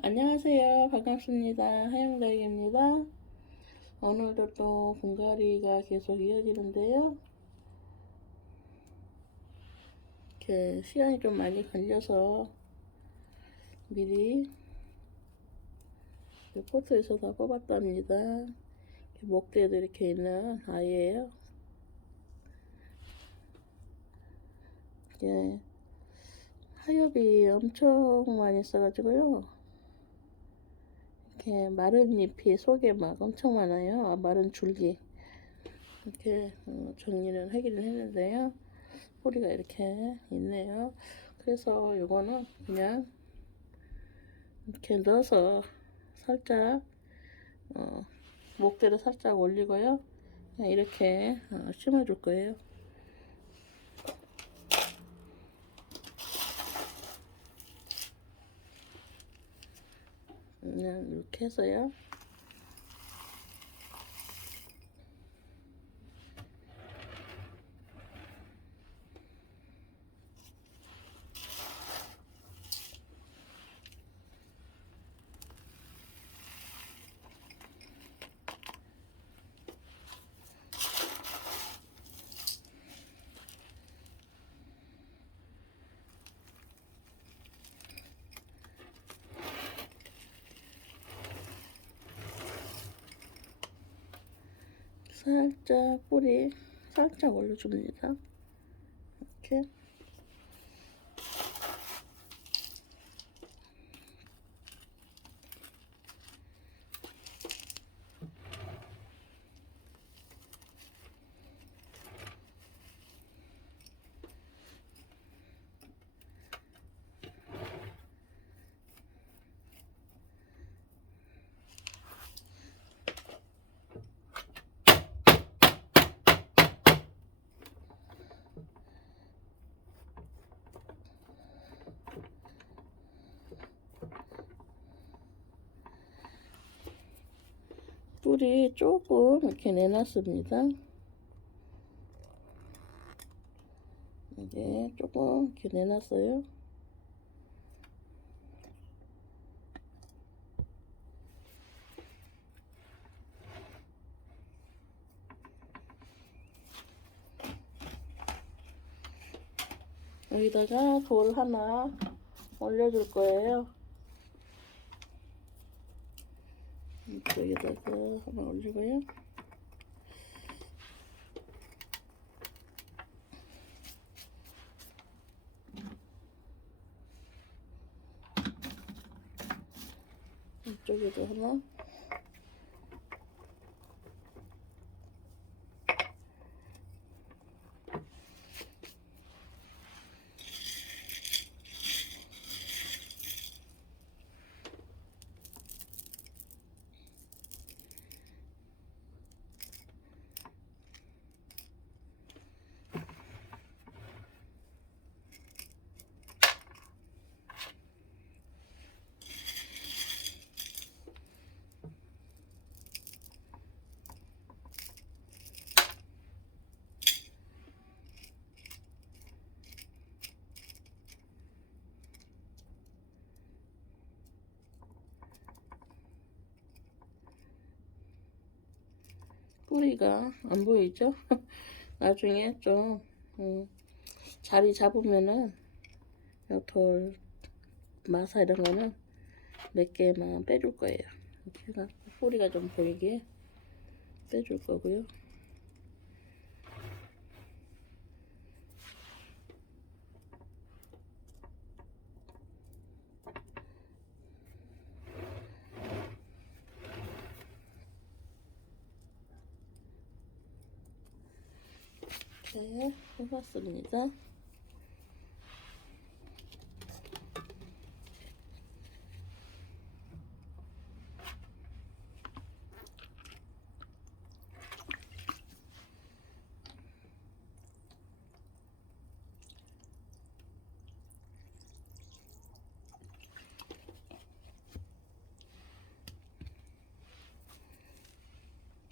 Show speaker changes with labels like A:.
A: 안녕하세요. 반갑습니다. 하영다익입니다. 오늘도 또 분갈이가 계속 이어지는데요. 이렇게 시간이 좀 많이 걸려서 미리 이 포트에서 다 뽑았답니다. 목대도 이렇게 있는 아이예요. 이게 하엽이 엄청 많이 있어가지고요. 이렇게 마른 잎이 속에 막 엄청 많아요. 아, 마른 줄기. 이렇게 어, 정리를 하기는 했는데요. 뿌리가 이렇게 있네요. 그래서 이거는 그냥 이렇게 넣어서 살짝 어, 목대를 살짝 올리고요. 그냥 이렇게 어, 심어줄 거예요. 그냥 이렇게 해서요. 살짝 뿌리 살짝 올려줍니다. 이렇게 뿌리 조금 이렇게 내놨습니다. 이제 조금 이렇게 내놨어요. 여기다가 돌 하나 올려줄 거예요. 이쪽에다가 하나 올리고요. 이쪽에도 하나. 뿌리가 안 보이죠? 나중에 좀 음, 자리 잡으면은 요돌 마사 이런 거는 몇 개만 빼줄 거예요. 이렇게 뿌리가 좀 보이게 빼줄 거고요. 이렇게 해봤습니다.